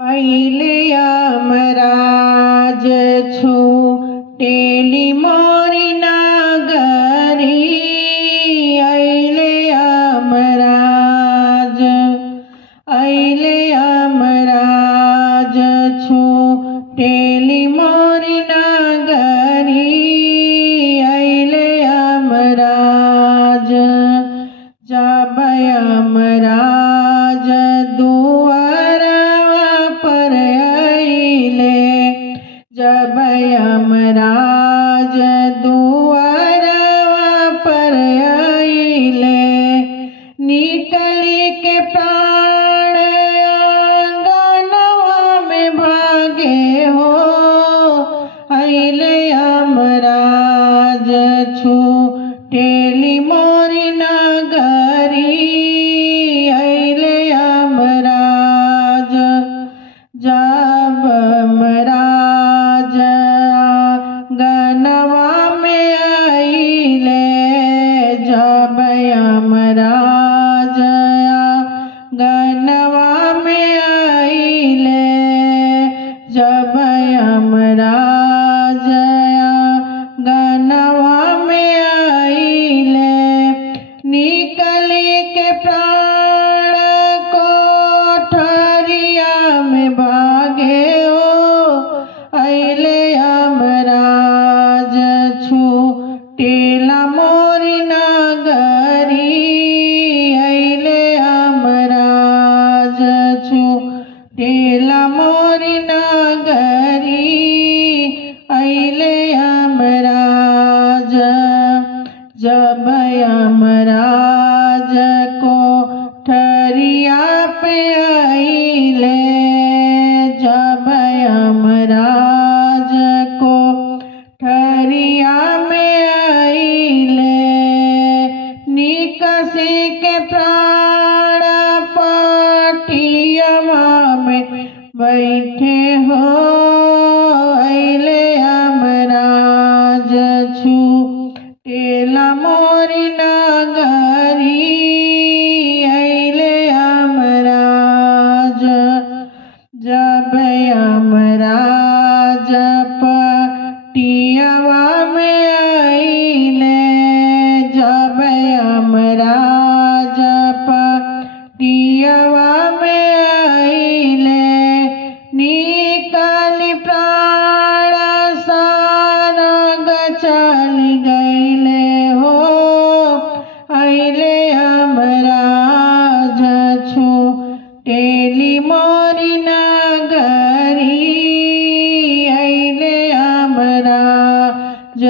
अइले यमराज छूटेली मोरी नगरी। अइले यमराज छूटेली मोरी नगरी। अइले यमराज जब यमराज दुआरवा पर अइले। जब यमराज दुआरवा पर अइले, निकली के प्राण आंगनवा में भागे हो। अइले यमराज छूटेली मोरी नगरी। अइले यमराज जब यमराज आंगनवा में अइले। जब यमराज आंगनवा में अइले। जब यमराज आंगनवा में अइले, निकली के प्राण कोठरिया में भागे हो। अइले यमराज छूटेला मोरी नगरी। अइले यमराज छूटेला मोरी नगरी। अइले यमराज जब यमराज कोठरिया पे अइले। जब यमराज कोठरिया में अइले, निकसी के प्राण पाटियवा में बैठे हो। अइले यमराज छूटेला मोरी नगरी। अइले यमराज जब यमराज पाटियवा में अइले। जब यमराज पाटियवा में अइले, निकली प्राण सारंग चली गइले हो। अइले यमराज छूटेली मोरी नगरी। अइले यमराज